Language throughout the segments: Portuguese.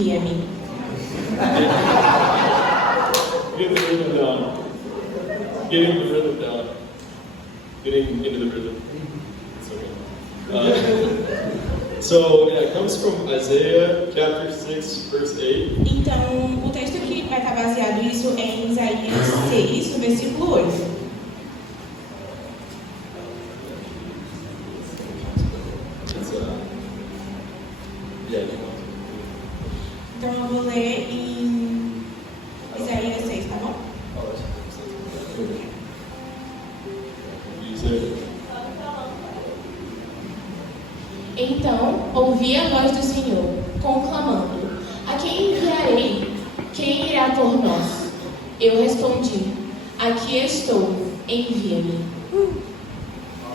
envia-me. Get the rhythm down. Getting the rhythm down. Getting into the rhythm. It's okay. So it comes from Isaiah chapter 6, verse 8. Então, o texto que vai estar baseado nisso é em Isaías 6, no versículo 8. It's, yeah, Então, eu vou ler em Isaías 6, tá bom? Então, ouvi a voz do Senhor, conclamando: a quem enviarei? Quem irá por nós? Eu respondi: aqui estou, envia-me.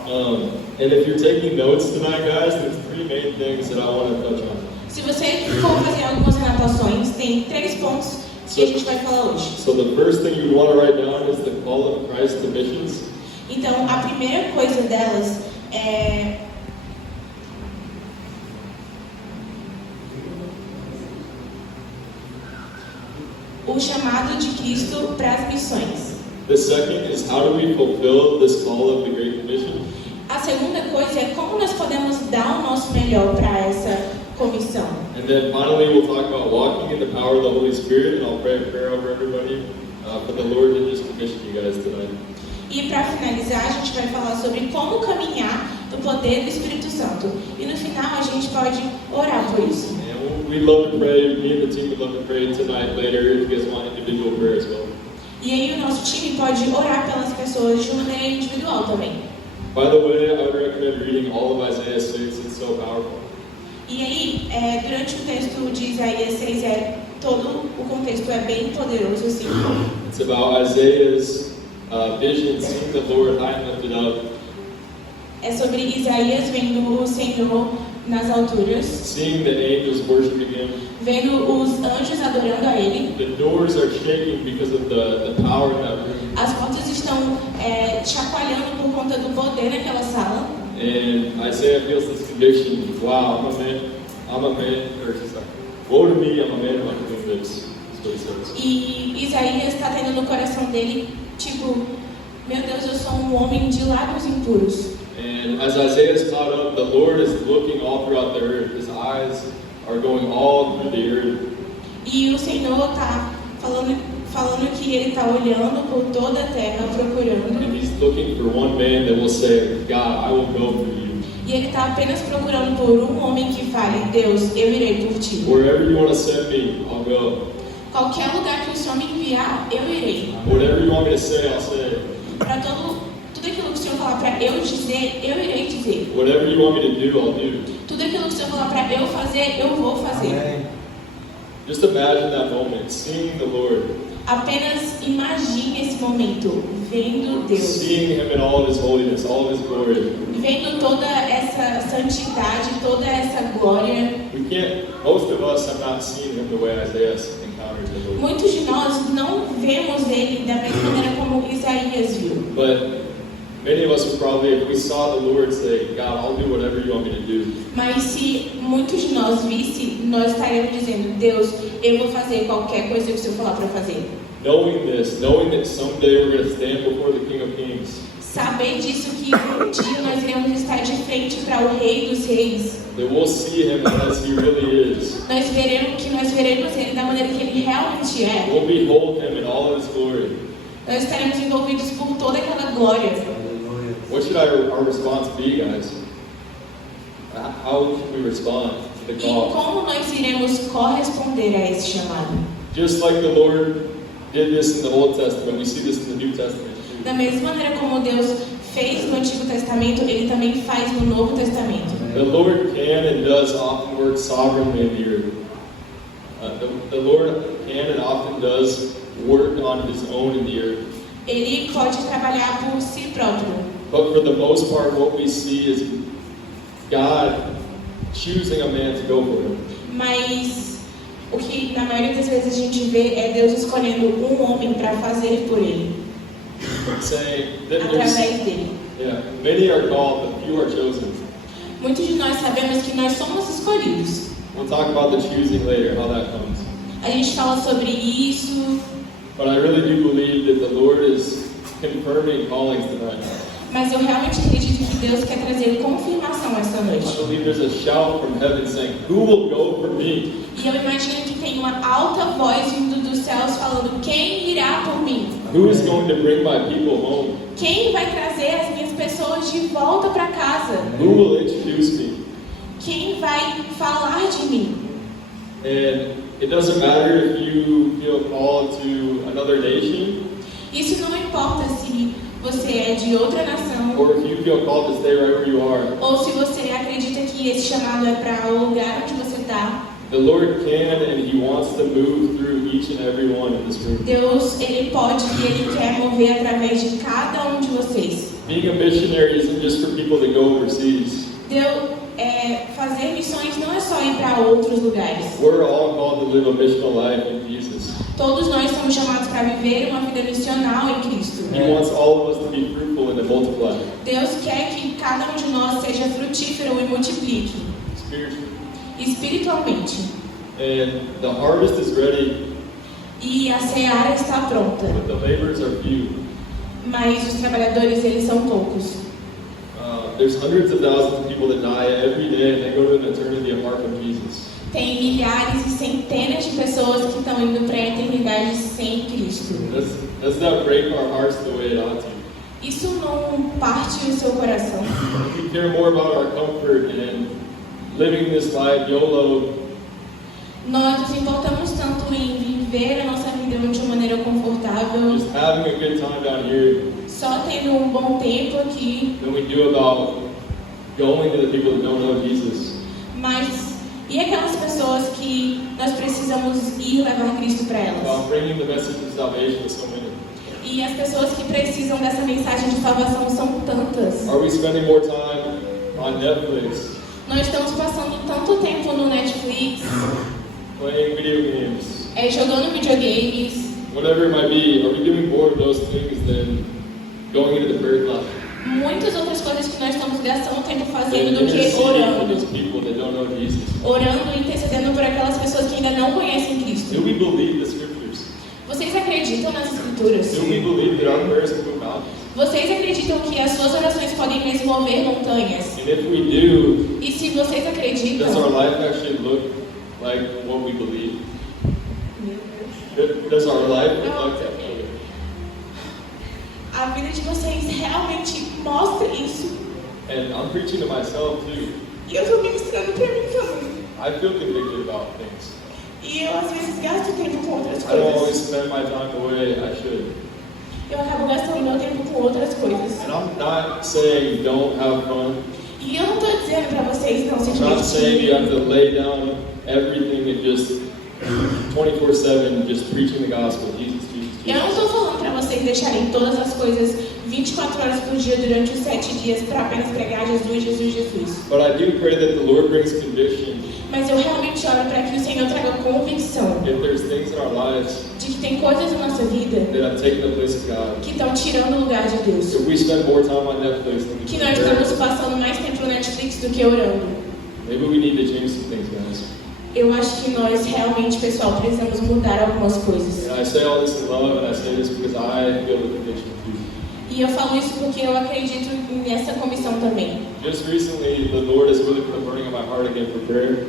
And if you're taking notes tonight, guys, there's three main things that I want to touch on. Se você for fazer algumas anotações, tem 3 pontos que a gente vai falar hoje. So the first thing you want to write down is the call of Christ to missions. Então, a primeira coisa delas é o chamado de Cristo para as missões. The second is how do we fulfill this call of the Great Commission? A segunda coisa é como nós podemos dar o nosso melhor para essa comissão. And then finally we'll talk about walking in the power of the Holy Spirit, and I'll pray a prayer over everybody for the Lord to just commission you guys tonight. E para finalizar, a gente vai falar sobre como caminhar no poder do Espírito Santo. E no final a gente pode orar por isso. And we'd love to pray, me and the team would love to pray tonight later if you guys want individual prayer as well. E aí o nosso time pode orar pelas pessoas de uma maneira individual também. By the way, I would recommend reading all of Isaiah 6, it's so powerful. E aí, durante o texto de Isaías 6, todo o contexto é bem poderoso, assim. It's about Isaiah's vision, seeing the Lord high and lifted up. É sobre Isaías vendo o Senhor nas alturas, Seeing the angels worshiping Him. vendo os anjos adorando a Ele. The doors are shaking because of the power in that room. As portas estão chacoalhando por conta do poder naquela sala. And Isaiah feels this conviction, wow, I'm a man, or she's like, woe to me, I'm a man who can do this. That's what he says. E Isaías está tendo no coração dele, tipo, meu Deus, eu sou um homem de lábios impuros. And as Isaiah is caught up, the Lord is looking all throughout the earth. His eyes are going all through the earth. E o Senhor está falando que Ele está olhando por toda a terra, procurando. And He's looking for one man that will say, God, I will go for you. E Ele está apenas procurando por um homem que fale, Deus, eu irei por ti. Wherever you want to send me, I'll go. Qualquer lugar que o Senhor me enviar, eu irei. Whatever you want me to say, I'll say. Para tudo aquilo que o Senhor falar para eu dizer, eu irei dizer. Whatever you want me to do, I'll do. Tudo aquilo que o Senhor falar para eu fazer, eu vou fazer. Just imagine that moment, seeing the Lord. Apenas imagine esse momento, vendo Deus. Seeing Him in all of His holiness, all of His glory. Vendo toda essa santidade, toda essa glória. Most of us have not seen Him the way Isaiah encountered the Lord. Muitos de nós não vemos Ele da mesma maneira como Isaías viu. But many of us would probably, if we saw the Lord, say, God, I'll do whatever you want me to do. Mas se muitos de nós visse, nós estaríamos dizendo, Deus, eu vou fazer qualquer coisa que o Senhor falar para fazer. Knowing that someday we're going to stand before the King of Kings. Saber disso que um dia nós iremos estar de frente para o Rei dos Reis. That we'll see Him as He really is. Nós veremos Ele da maneira que Ele realmente é. We'll behold Him in all of His glory. Nós estaremos envolvidos por toda aquela glória. What should our response be, guys? How should we respond to the E call? como nós iremos corresponder a esse chamado? Just like the Lord did this in the Old Testament, we see this in the New Testament too. Da mesma maneira como Deus fez no Antigo Testamento, Ele também faz no Novo Testamento. The Lord can and does often work sovereignly in the earth. The Lord can and often does work on His own in the earth. Ele pode trabalhar por si próprio. But for the most part, what we see is God choosing a man to go for Him. Mas o que na maioria das vezes a gente vê é Deus escolhendo um homem para fazer por Ele, Saying that através dele. many are called, but few are chosen. Muitos de nós sabemos que nós somos escolhidos, We'll talk about the choosing later, how that comes. A gente fala sobre isso, But I really do believe that the Lord is confirming callings tonight. mas eu realmente acredito que Deus quer trazer confirmação essa I noite. believe there's a shout from heaven saying, "Who will go for me?" E eu imagino que tem uma alta voz vindo dos céus falando: quem irá por mim? Who is going to bring my people home? Quem vai trazer as minhas pessoas de volta para casa? Who will introduce me? Quem vai falar de mim? And it doesn't matter if you feel called to another nation Isso não importa se você é de outra nação or if you feel called to stay right where you are. ou se você acredita que esse chamado é para o lugar onde você está. The Lord can and He wants to move through each and every one in this room. Deus, Ele pode e Ele quer mover através de cada um de vocês. Being a missionary isn't just for people to go overseas. Fazer missões não é só ir para outros lugares. We're all called to live a missional life in Jesus. Todos nós somos chamados para viver uma vida missional em Cristo. He wants all of us to be fruitful and to multiply Deus quer que cada um de nós seja frutífero e multiplique spiritually. espiritualmente. And the harvest is ready, E a seara está pronta, but the laborers are few. mas os trabalhadores eles são poucos. There's hundreds of thousands of people that die every day and they go to an eternity apart from Jesus. Tem milhares e centenas de pessoas que estão indo para a eternidade sem Cristo. Does that break our hearts the way it ought to? Isso não parte o seu coração? We care more about our comfort and living this life YOLO. Nós nos importamos tanto em viver a nossa vida de uma maneira confortável, Just having a good time down here só tendo um bom tempo aqui, than we do about going to the people that don't know Jesus. mas e aquelas pessoas que nós precisamos ir levar Cristo para elas? About bringing the message of salvation to so many. E as pessoas que precisam dessa mensagem de salvação são tantas. Are we spending more time on Netflix, Nós estamos passando tanto tempo no Netflix, playing video games, jogando videogames, whatever it might be? Are we doing more of those things than going into the prayer closet? muitas outras coisas que nós estamos gastando tempo Than fazendo do que interceding for orando. those people that don't know Jesus? Orando e intercedendo por aquelas pessoas que ainda não conhecem Cristo. Do we believe the scriptures? Vocês acreditam nas Escrituras? Do we believe that our prayers can move mountains? Vocês acreditam que as suas orações podem mesmo mover montanhas? And if we do, E se vocês does our acreditam, life actually look like what we believe? Does our life look like that? a vida de vocês realmente mostra isso? And I'm preaching to myself too. E eu estou ministrando para mim também. I feel convicted about things. E eu às vezes gasto tempo com outras I don't always coisas. spend my time the way I should. Eu acabo gastando meu tempo com outras coisas. And I'm not saying don't have fun. E eu não estou dizendo para vocês não se I'm not saying you have divertirem. to lay down everything and just 24/7 just preaching the gospel. Jesus, Jesus, Eu não Jesus. estou falando para vocês deixarem todas as coisas 24 horas por dia durante os 7 dias para apenas pregar Jesus, Jesus, Jesus. But I do pray that the Lord brings conviction Mas eu realmente oro para que o Senhor traga convicção if there's things in our lives de que tem coisas na nossa vida that have taken the place of God. que estão tirando o lugar de Deus. If we spend more time on Netflix than we Que do nós prayer, estamos passando mais tempo no Netflix do que orando. maybe we need to change some things, guys. Eu acho que nós realmente, pessoal, precisamos mudar algumas coisas. And I say all this in love, and I say this because I feel the conviction too. E eu falo isso porque eu acredito nessa comissão também. Just recently, the Lord has really put a burning in my heart again for prayer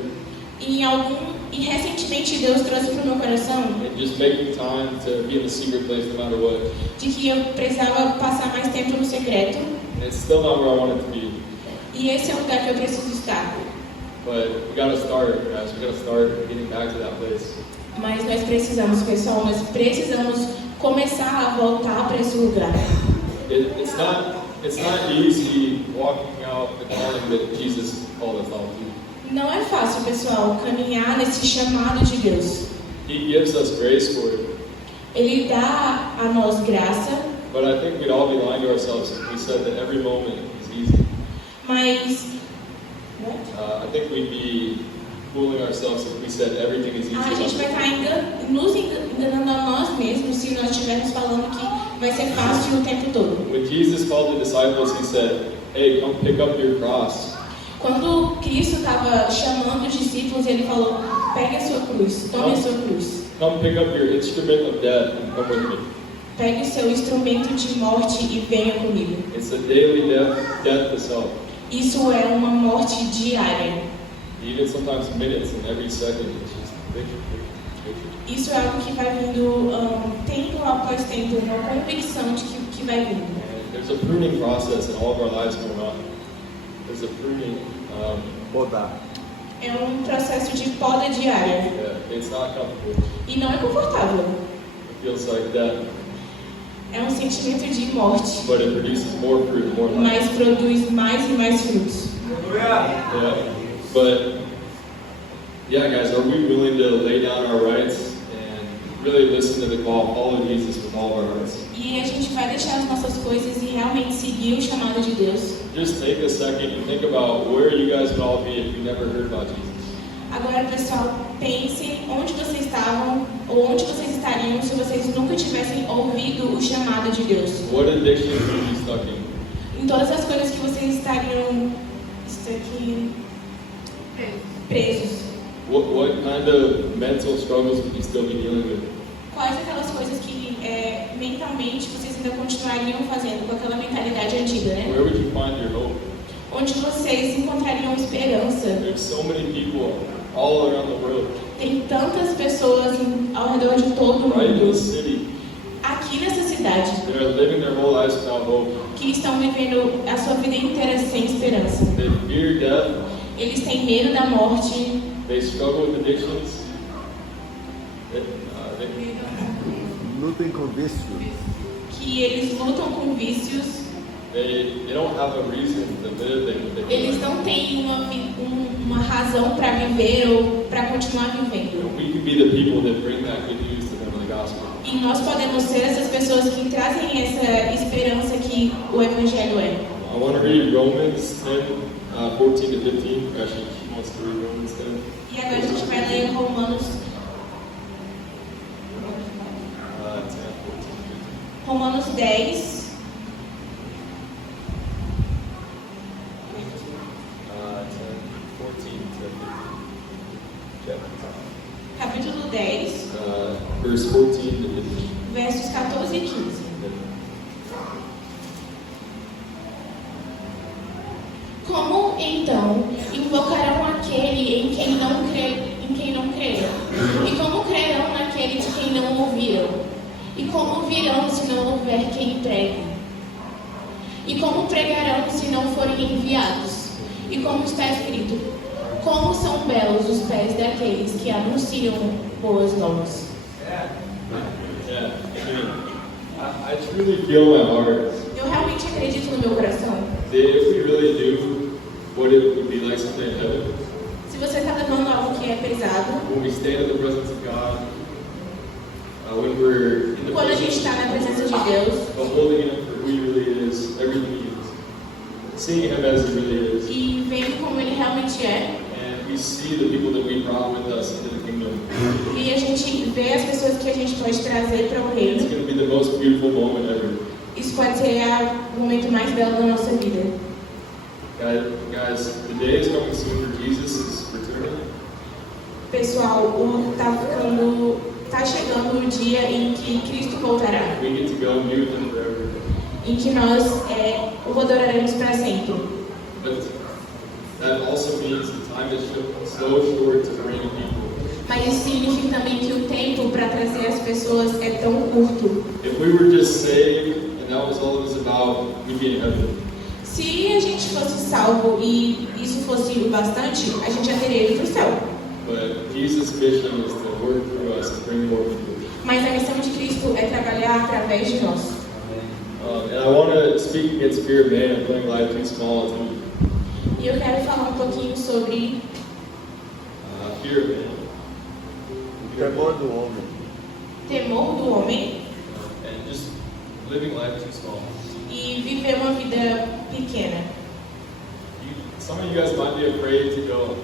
E recentemente Deus trouxe para o meu coração and just making time to be in the secret place no matter what. de que eu precisava passar mais tempo no secreto. And it's still not where I want it to be. E esse é o lugar que eu preciso estar. But we gotta start, guys. We gotta start getting back to that place. Mas nós precisamos, pessoal, nós precisamos começar a voltar para esse lugar. It's not easy walking out the calling that Jesus called us all to. Não é fácil, pessoal, caminhar nesse chamado de Deus. He gives us grace for it. Ele dá a nós graça, But I think we'd all be lying to ourselves if we said that every moment is easy. mas I think we'd be fooling ourselves if we said everything is easy. a gente vai estar nos enganando a nós mesmos se nós estivermos falando que vai ser fácil o tempo todo. When Jesus called the disciples, he said, "Hey, come pick up your cross." Quando Cristo estava chamando os discípulos, ele falou: pegue a sua cruz, tome a sua cruz. Come pick up your instrument of death and come with me. Pegue o seu instrumento de morte e venha comigo. It's a daily death to self. Isso é uma morte diária. Even sometimes minutes and every second. It's just victory. Isso é algo que vai vindo tempo após tempo, uma convicção de que vai vindo. And there's a pruning process in all of our lives going on. There's a pruning. Podar. É um processo de poda diária. Yeah, it's not comfortable. E não é confortável. It feels like death, É um sentimento de morte, but it produces more fruit, more life. mas produz mais e mais frutos. Yeah, but yeah, guys, are we willing to lay down our rights and really listen to the call, follow Jesus with all of our hearts? E a gente vai deixar as nossas coisas e realmente seguir o chamado de Deus. Just take a second and think about where you guys would all be if you never heard about Jesus. Agora, pessoal, pensem onde vocês estavam ou onde vocês estariam se vocês nunca tivessem ouvido o chamado de Deus. What addiction would you be stuck in? Em todas as coisas que vocês estariam presos. What kind of mental struggles would you still be dealing with? Quais aquelas coisas que mentalmente vocês ainda continuariam fazendo com aquela mentalidade antiga, né? Where would you find your hope? Onde vocês encontrariam esperança. There's so many people all around the world, Tem tantas pessoas ao redor de todo o right in the mundo, city, aqui nessa cidade, that are living their whole lives without hope. que estão vivendo a sua vida inteira sem esperança. They fear death. Eles têm medo da morte, They struggle with addictions. They Lutem com vício. que eles lutam com vícios, don't have a reason to live. eles não têm uma razão para viver ou para continuar vivendo. We can be the people that bring that good news to them in the gospel. E nós podemos ser essas pessoas que trazem essa esperança que o Evangelho é. I want to read Romans 10, 14 to 15. Actually, she wants to read Romans 10. E agora a gente vai ler Romanos 10, 14 to 15. Romanos 10, 14 to 15. capítulo 10, Verse 14 to 15. versos 14 e 15. Como então invocarão aquele em quem não creram? E como crerão naquele de quem não ouviram? E como virão se não houver quem pregue? E como pregarão se não forem enviados? E como está escrito: como são belos os pés daqueles que anunciam boas novas. Yeah, I truly feel in my heart Eu realmente acredito no meu coração. that if we really knew what it would be like someday in heaven, Se você está levando algo que é pesado, when we stand in the presence of God, when we're in the quando a gente presence, está na presença de Deus beholding Him for who He really is, everything He is, seeing Him as He really is, e vendo como Ele realmente é, and we see the people that we brought with us into the kingdom, e a gente vê as pessoas que a gente pode trazer para o it's reino, going to be the most beautiful moment ever. isso pode ser o momento mais belo da nossa vida. Guys, the day is coming soon for Jesus' returning. Pessoal, tá chegando o dia em que Cristo voltará, We get to go and be with Him forever. em que nós o adoraremos para sempre. But that also means the time is so short to bring people. Mas isso significa também que o tempo para trazer as pessoas é tão curto. If we were just saved and that was all it was about, we'd be in heaven. Se a gente fosse salvo e isso fosse o bastante, a gente já teria ido para o céu. But Jesus' mission is to work through us and bring more people. Mas a missão de Cristo é trabalhar através de nós. And I want to speak against fear of man and playing life too small too. E eu quero falar um pouquinho sobre Fear of man. Temor do homem. temor do homem And just living life too small. e viver uma vida pequena. Some of you guys might be afraid to go.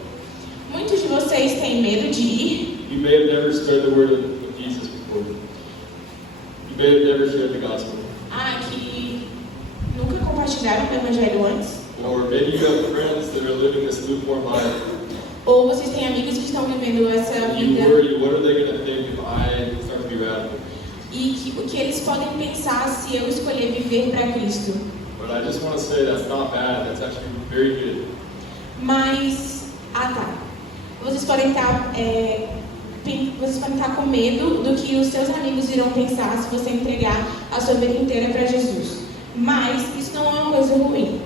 Muitos de vocês têm medo de ir. You may have never spread the word of Jesus before. You may have never shared the gospel. Que nunca compartilharam o Evangelho antes. Or maybe you have friends that are living this lukewarm life. Ou vocês têm amigos que estão vivendo essa And you vida worry, what are they going to think if I start to be radical? e o que eles podem pensar se eu escolher viver para Cristo. But I just want to say that's not bad. That's actually very good. Mas, vocês podem estar com medo do que os seus amigos irão pensar se você entregar a sua vida inteira para Jesus. Mas isso não é uma coisa ruim,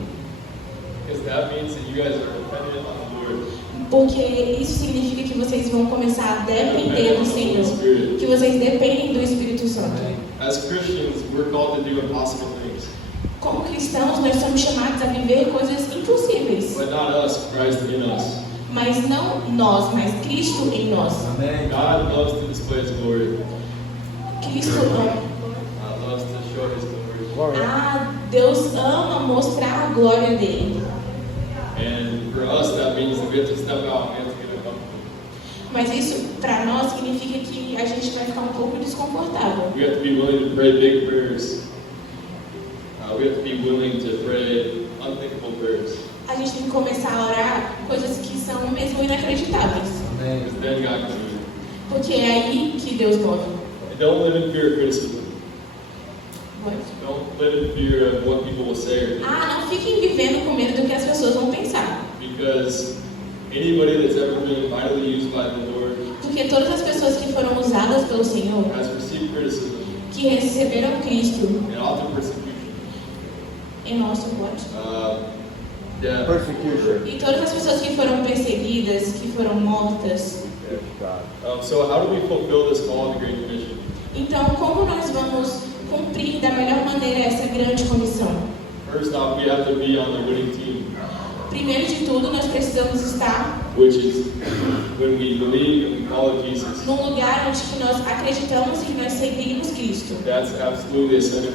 Because that means that you guys are dependent on the Lord. porque isso significa que vocês vão começar a depender do Senhor, que vocês dependem do Espírito Santo. As Christians, we're called to do impossible things. Como cristãos, nós somos chamados a viver coisas impossíveis, But not us, Christ in us. mas não nós, mas Cristo em nós. God loves to display His glory. Cristo Loves to show His glory. Deus ama mostrar a glória dele. And for us, that means that we have to step out and we have to get uncomfortable. Mas isso, para nós, significa que a gente vai ficar um pouco desconfortável. We have to be willing to pray big prayers. We have to be willing to pray unthinkable prayers. A gente tem que começar a orar coisas que são mesmo inacreditáveis. Because then God can move. Porque é aí que Deus move. And don't live in fear of criticism. Don't live in fear of what people will say or think. Não fiquem vivendo com medo do que as pessoas vão pensar. Because anybody that's ever been vitally used by the Lord Porque todas as pessoas que foram usadas pelo Senhor, has received criticism que receberam Cristo and often persecution. em nosso voto. Persecution. E todas as pessoas que foram perseguidas, que foram mortas. Yes, God. So how do we fulfill this call of the Great Commission? Então, como nós vamos cumprir da melhor maneira essa grande comissão? First off, we have to be on the winning team, Primeiro de tudo, nós precisamos estar which is when we believe and we follow Jesus. num lugar onde que nós acreditamos e nós seguimos Cristo. That's absolutely essential.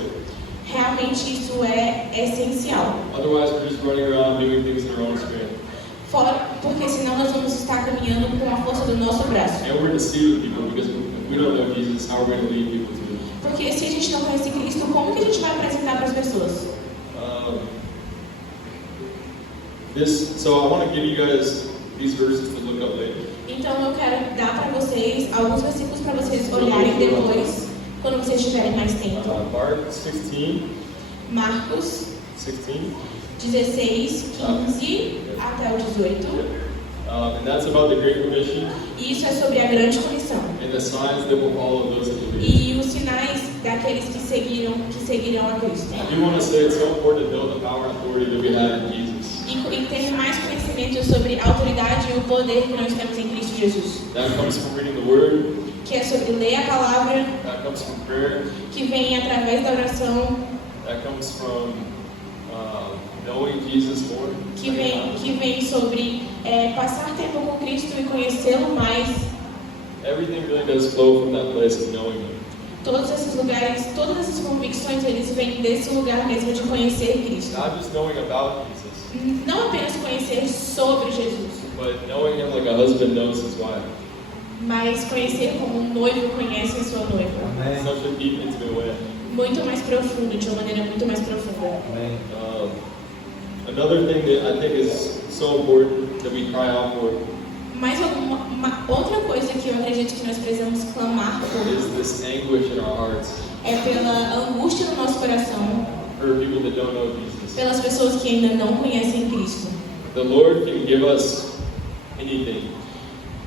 Realmente isso é essencial. Otherwise, we're just running around doing things in our own strength. Porque senão nós vamos estar caminhando com a força do nosso braço. And we're deceiving people because if we don't know Jesus, how are we going to lead people to Him? Porque se a gente não conhece Cristo, como que a gente vai apresentar para as pessoas? So I want to give you guys these verses to look up later. Então eu quero dar para vocês alguns versículos para vocês olharem depois, quando vocês tiverem mais tempo. Mark 16, Marcos 16. 16, 15 até o 18. And that's about the Great Commission E isso é sobre a grande comissão. and the signs that will follow those that believe. E os sinais daqueles que seguirão a Cristo. I do want to say it's so important to know the power and authority that we have in Jesus. E ter mais conhecimento sobre a autoridade e o poder que nós temos em Cristo Jesus. That comes from reading the Word, Que é sobre ler a palavra, that comes from prayer, que vem através da oração, that comes from knowing Jesus more. que vem sobre passar tempo com Cristo e conhecê-lo mais. Everything really does flow from that place of knowing Him. Todos esses lugares, todas essas convicções, eles vêm desse lugar mesmo de conhecer Cristo. Not just knowing about Jesus, Não apenas conhecer sobre Jesus, but knowing Him like a husband knows his wife. mas conhecer como um noivo conhece a sua noiva. In such a deep, intimate way. Muito mais profundo, de uma maneira muito mais profunda. Another thing that I think is so important that we cry out for Mais outra coisa que eu acredito que nós precisamos clamar por is this anguish in our hearts é pela angústia no nosso coração, for people that don't know Jesus. pelas pessoas que ainda não conhecem Cristo. The Lord can give us anything,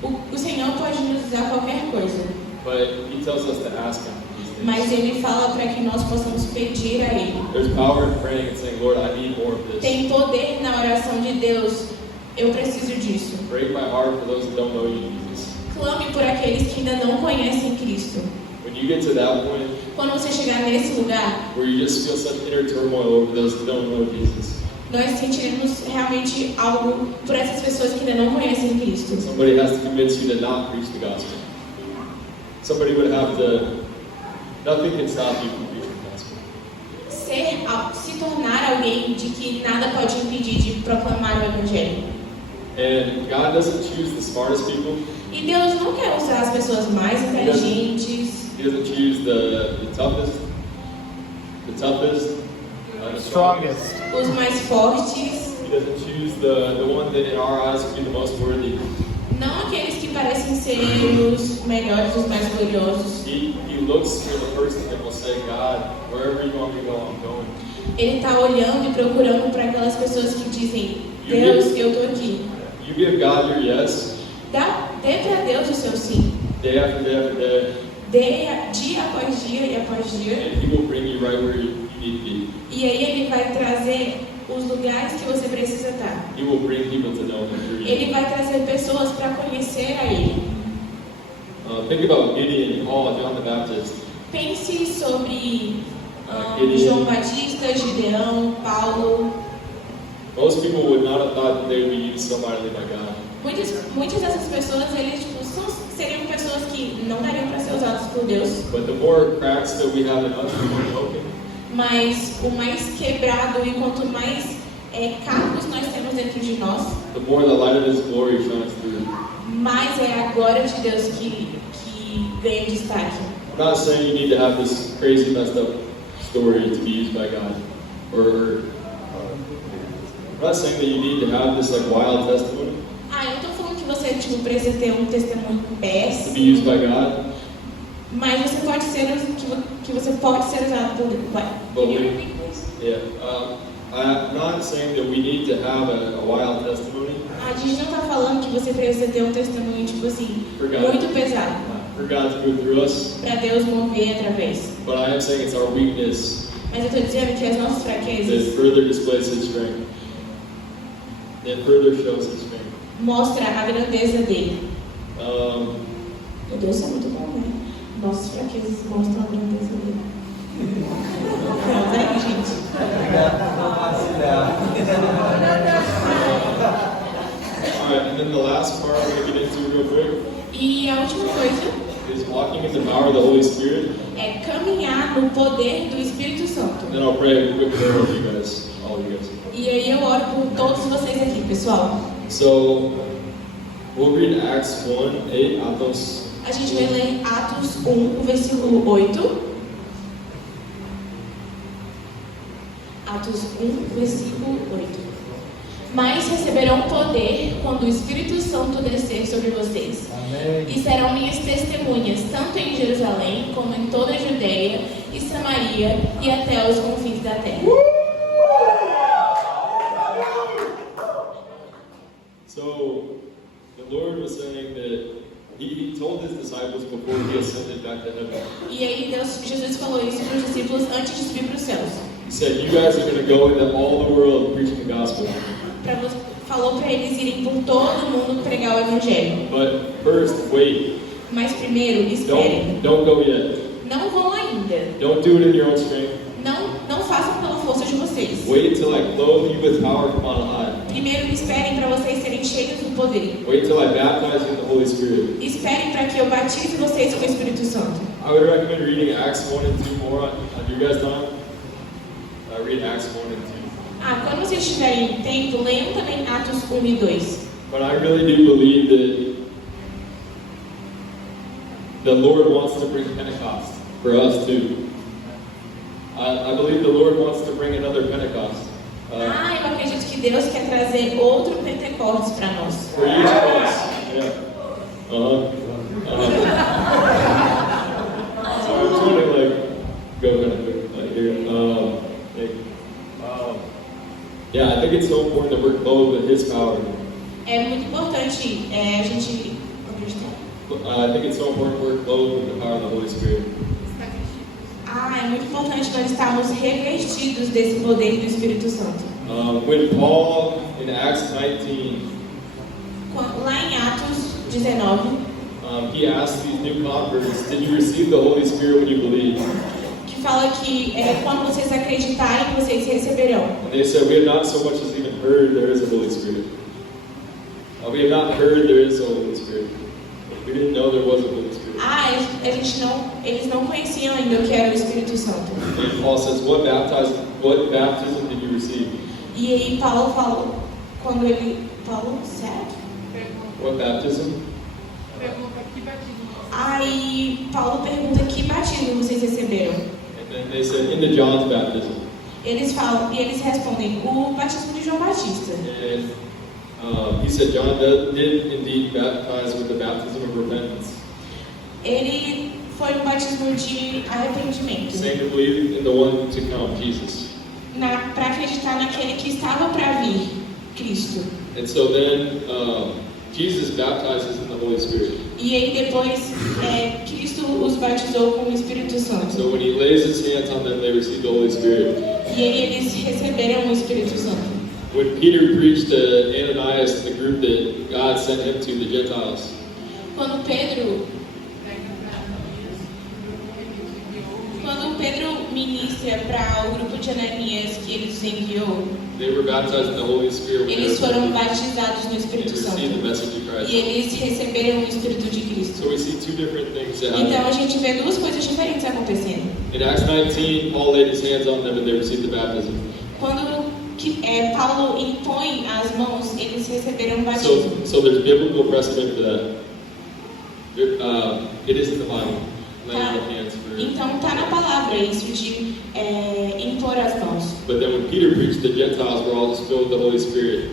O Senhor pode nos dar qualquer coisa, but He tells us to ask Him these things. mas Ele fala para que nós possamos pedir a Ele. There's power in praying and saying, Lord, I need more of this. Tem poder na oração de Deus. Eu preciso disso. Break my heart for those that don't know You, Jesus. Clame por aqueles que ainda não conhecem Cristo. When you get to that point Quando você chegar nesse lugar, where you just feel such inner turmoil over those that don't know Jesus, nós sentiremos realmente algo por essas pessoas que ainda não conhecem Cristo. somebody has to convince you to not preach the gospel. Somebody would have to, nothing can stop you from preaching the gospel. Se tornar alguém de que nada pode impedir de proclamar o Evangelho. And God doesn't choose the smartest people. E Deus não quer usar as pessoas mais inteligentes, He doesn't choose the toughest, the strongest. os mais fortes. He doesn't choose the one that in our eyes would be the most worthy. Não aqueles que parecem ser os melhores, os mais gloriosos. He looks for the person that will say, God, wherever you want me to go, I'm going. Ele está olhando e procurando para aquelas pessoas que dizem, Deus, eu estou aqui. You give God your yes, Dê para Deus o seu sim. day after day after day, Dê dia após dia e após dia. and He will bring you right where you need to be. E aí Ele vai trazer os lugares que você precisa estar. He will bring people to know Him through you. Ele vai trazer pessoas para conhecer a Ele. Think about Gideon, Paul, John the Baptist. Pense sobre Gideon. João Batista, Gideão, Paulo. Most people would not have thought that they would be used so mightily by God. Muitas dessas pessoas, eles seriam pessoas que não dariam para ser usadas por Deus. But the more cracks that we have in us, the more broken. Mas o mais quebrado e quanto mais cargos nós temos dentro de nós, The more the light of His glory shines through. mais é a glória de Deus que ganha destaque. I'm not saying you need to have this crazy, messed up story to be used by God. I'm not saying that you need to have this like wild testimony Eu não estou falando que você precisa ter um testemunho to be péssimo, used by God. mas você pode ser que você pode ser usado por Yeah. I'm not saying that we need to have a wild testimony A gente não está falando que você precisa ter um testemunho tipo assim for muito pesado for God to go through us, para Deus mover através. but I am saying it's our weakness Mas eu estou dizendo que as nossas that fraquezas further displays His strength. That further shows His strength. mostram a grandeza dele. Um, Meu Deus, isso é muito bom, né? Nossas fraquezas mostram a grandeza dele. Pronto, aí, gente. Alright, and then the last part we're going to get into real quick E a última coisa is walking in the power of the Holy Spirit. é caminhar no poder do Espírito Santo. And then I'll pray a quick prayer with you guys, all of you guys. E aí eu oro por todos vocês aqui, pessoal. So, we'll read Acts 1:8, Atos. A gente vai ler Atos 1, o versículo 8. Atos 1, versículo 8. Mas receberão poder quando o Espírito Santo descer sobre vocês. Amém. E serão minhas testemunhas, tanto em Jerusalém, como em toda a Judeia e Samaria e até os confins da terra. So, the Lord was saying that He told His disciples before He ascended back to heaven. E aí Jesus falou isso para os discípulos antes de subir para os céus. He said, you guys are going to go into all the world preaching the gospel. Falou para eles irem por todo mundo pregar o Evangelho. But first, wait. Mas primeiro, esperem. Don't go yet. Não vão ainda. Don't do it in your own strength. Não façam pela força de vocês. Wait till I clothe you with power from on high. Primeiro, esperem para vocês serem cheios do poder. Wait till I baptize you in the Holy Spirit. Esperem para que eu batize vocês com o Espírito Santo. I would recommend reading Acts 1 and 2 more on your guys' time. Read Acts 1 and 2. Quando vocês tiverem tempo, leiam também Atos 1 e 2. But I really do believe that the Lord wants to bring Pentecost for us too. I believe the Lord wants to bring another Pentecost. Eu acredito que Deus quer trazer outro Pentecostes para nós. For each of us. Yeah. So I'm trying to go kind of quick here. Yeah, I think it's so important that we're clothed with His power. É muito importante a gente acreditar. I think it's so important we're clothed with the power of the Holy Spirit. É muito importante nós estarmos revestidos desse poder do Espírito Santo. When Paul in Acts 19, Lá em Atos 19, he asked these new converts, "Did you receive the Holy Spirit when you believed?" que fala que quando vocês acreditarem, vocês receberão. And they said, "We have not so much as even heard there is a Holy Spirit. We have not heard there is a Holy Spirit. We didn't know there was a Holy Spirit." Eles não conheciam ainda o que era o Espírito Santo. And Paul says, "What baptism did you receive?" E aí Paulo falou, certo? What baptism? Aí Paulo pergunta que batismo vocês receberam. And then they said, "Into John's baptism." Eles falam, e eles respondem, o batismo de João Batista. And he said John did indeed baptize with the baptism of repentance, Ele foi um batismo de arrependimento, saying to believe in the one to come, Jesus. para acreditar naquele que estava para vir, Cristo. And so then Jesus baptizes in the Holy Spirit. E aí depois Cristo os batizou com o Espírito Santo. So when he lays his hands on them, they receive the Holy Spirit. E aí eles receberam o Espírito Santo. When Peter preached to Ananias, the group that God sent him to, the Gentiles, Quando Pedro ministra para o grupo de Ananias que ele os enviou, they were baptized in the Holy Spirit. When eles they foram were- batizados no they Espírito received the Santo. message of Christ. E eles receberam o Espírito de Cristo. So we see two different things that Então happen. a gente vê duas coisas diferentes acontecendo. In Acts 19, Paul laid his hands on them and they received the baptism. Quando Paulo impõe as mãos, eles receberam o batismo. So there's biblical precedent for that. It is in the Bible, laying on of hands for. Então está na palavra isso de impor as mãos. But then when Peter preached, the Gentiles were all just filled with the Holy Spirit.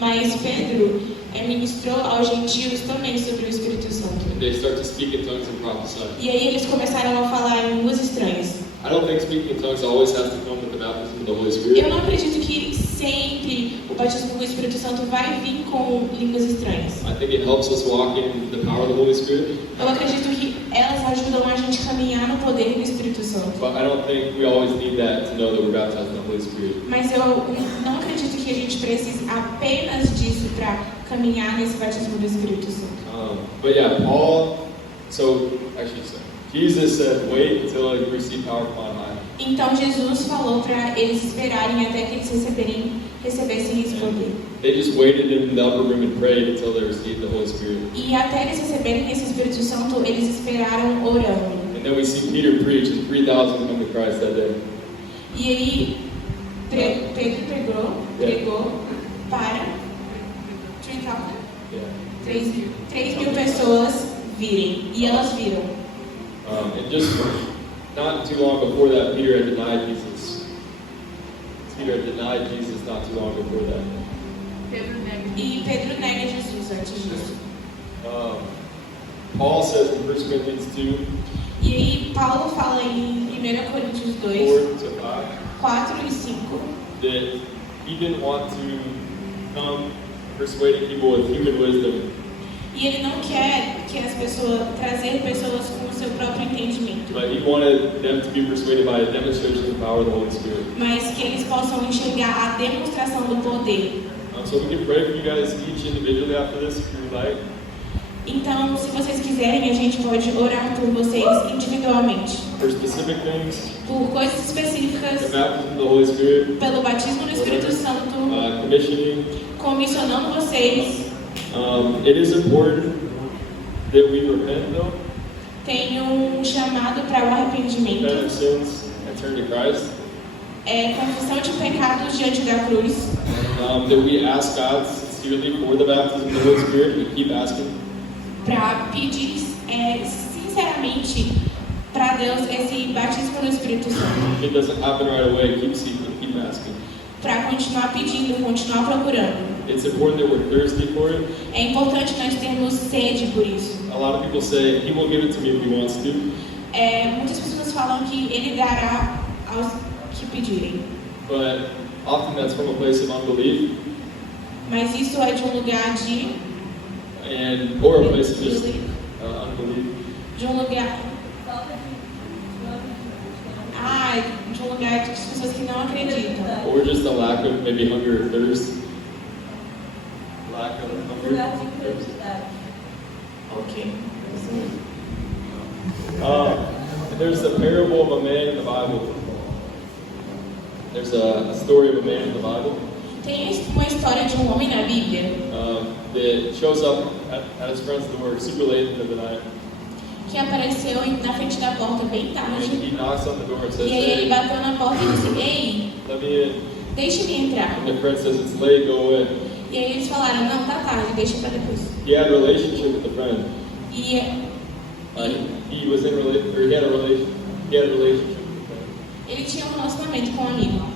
Mas Pedro ministrou aos gentios também sobre o Espírito Santo. And they start to speak in tongues and prophesy. E aí eles começaram a falar em línguas estranhas. I don't think speaking in tongues always has to come with the baptism of the Holy Spirit. Eu não acredito que sempre o batismo do Espírito Santo vai vir com línguas estranhas. I think it helps us walk in the power of the Holy Spirit. Eu acredito que elas ajudam a gente a caminhar no poder do Espírito Santo. But I don't think we always need that to know that we're baptized in the Holy Spirit. Mas eu não acredito que a gente precise apenas disso para caminhar nesse batismo do Espírito Santo. But yeah, Jesus said, wait until you receive power from on high. Então Jesus falou para eles esperarem até que eles recebessem esse poder. They just waited in the upper room and prayed until they received the Holy Spirit. E até eles receberem esse Espírito Santo, eles esperaram orando. And then we see Peter preach and 3,000 come to Christ that day. E aí Pedro pregou para 3.000 pessoas virem. E elas viram. And just not too long before that, Peter had denied Jesus. Peter had denied Jesus not too long before that. E Pedro nega Jesus antes disso. Paul says in 1 Corinthians 2, E aí Paulo fala em 1 Coríntios 2, 4 to 5, 4 e 5, that he didn't want to come persuading people with human wisdom, e ele não quer que as pessoas trazer pessoas com o seu próprio entendimento, but he wanted them to be persuaded by a demonstration of the power of the Holy Spirit. mas que eles possam enxergar a demonstração do poder. So we can pray for you guys each individually after this if you would like. Então, se vocês quiserem, a gente pode orar por vocês individualmente, For specific things, por coisas the específicas, baptism of the Holy Spirit, pelo batismo no Espírito Santo, commissioning. comissionando vocês. It is important that we repent though, Tem um chamado para o repent arrependimento, of sins and turn to Christ. Confissão de pecados diante da cruz, That we ask God sincerely for the baptism of the Holy Spirit. We keep asking. para pedir sinceramente para Deus esse batismo no Espírito Santo, If it doesn't happen right away, keep seeking, keep asking. para continuar pedindo, continuar procurando. It's important that we're thirsty for it. É importante nós termos sede por isso. A lot of people say He will give it to me if He wants to, Muitas pessoas falam que Ele dará aos que pedirem, but often that's from a place of unbelief mas isso é de um lugar or a place of just unbelief. de um lugar de um lugar de pessoas que não acreditam, Or just a lack of maybe hunger or thirst. Lack of hunger. Thirst. ok? There's a parable of a man in the Bible. There's a story of a man in the Bible Tem uma história de um homem na Bíblia that shows up at his friend's door super late into the night. que apareceu na frente da porta bem And tarde, he knocks on the door and says, e aí ele hey, bateu na porta e disse: "Ei, let me in. deixe-me entrar." And the friend says, it's late, go away. E aí eles falaram: "Não, tá tarde, deixa pra depois." He had a relationship with the friend. E He was in he had a relationship with the friend. Ele tinha um relacionamento com um amigo.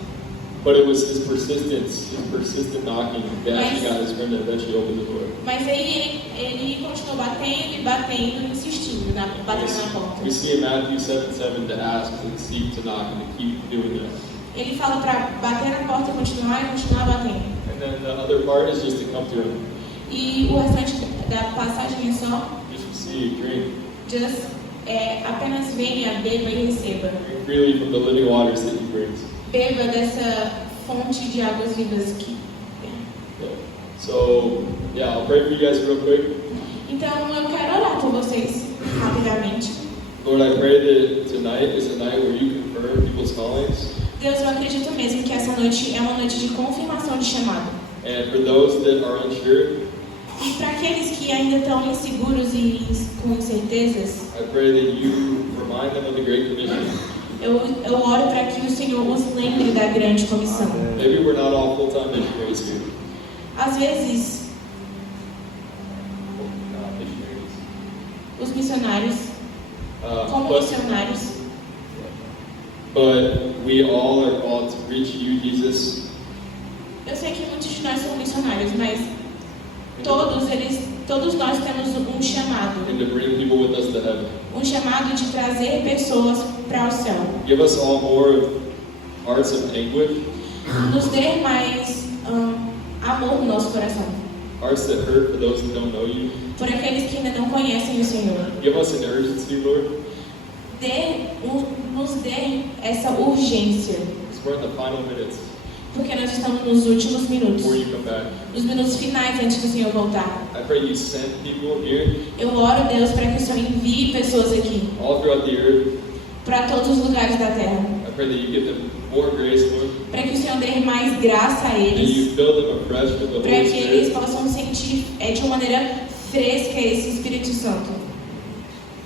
But it was his persistent knocking that actually got his friend to eventually open the door. Mas aí ele continuou batendo e batendo, insistindo, batendo na porta. We see in Matthew 7:7 to ask, to seek, to knock, and to keep doing that. Ele fala para bater na porta e continuar batendo. And then the other part is just to come to him. E o restante da passagem é só Just receive, drink apenas venha, beba e receba. drink freely from the living waters that he brings. Beba dessa fonte de águas vivas que... Yeah. So, yeah, I'll pray for you guys real quick. Então eu quero orar por vocês rapidamente. Lord, I pray that tonight is a night where you confirm people's callings. Deus, eu acredito mesmo que essa noite é uma noite de confirmação de chamado. And for those that are unsure, E para aqueles que ainda estão inseguros e com incertezas, I pray that you remind them of the Great Commission. eu oro para que o Senhor os lembre da grande comissão. Maybe we're not all full-time missionaries here. Às vezes, Not missionaries. os missionários, como But missionários, we all are called to reach you, Jesus. eu sei que muitos de nós são missionários, mas todos nós temos um chamado. And to bring people with us to heaven. Um chamado de trazer pessoas para o céu. Give us all more hearts of anguish, Nos dê mais amor no nosso coração. hearts that hurt for those that don't know you. Por aqueles que ainda não conhecem o Senhor. Give us an urgency, Lord, Nos dê essa urgência. because we're in the final minutes Porque nós estamos nos últimos minutos. before you come back. Nos minutos finais antes do Senhor voltar. I pray you send people here Eu oro, Deus, para que o Senhor envie pessoas aqui. all throughout the earth. Para todos os lugares da terra. I pray that you give them more grace, Lord, Para que o Senhor dê mais graça a that eles. you fill them afresh with the Para Holy que eles Spirit, possam sentir de uma maneira fresca esse Espírito Santo.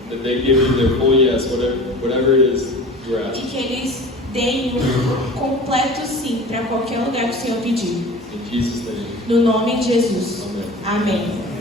that they give you their full yes, whatever it is you're E asking. que eles deem um completo sim para qualquer lugar que o Senhor pedir. In Jesus' name, No nome de Jesus. amen. Amém.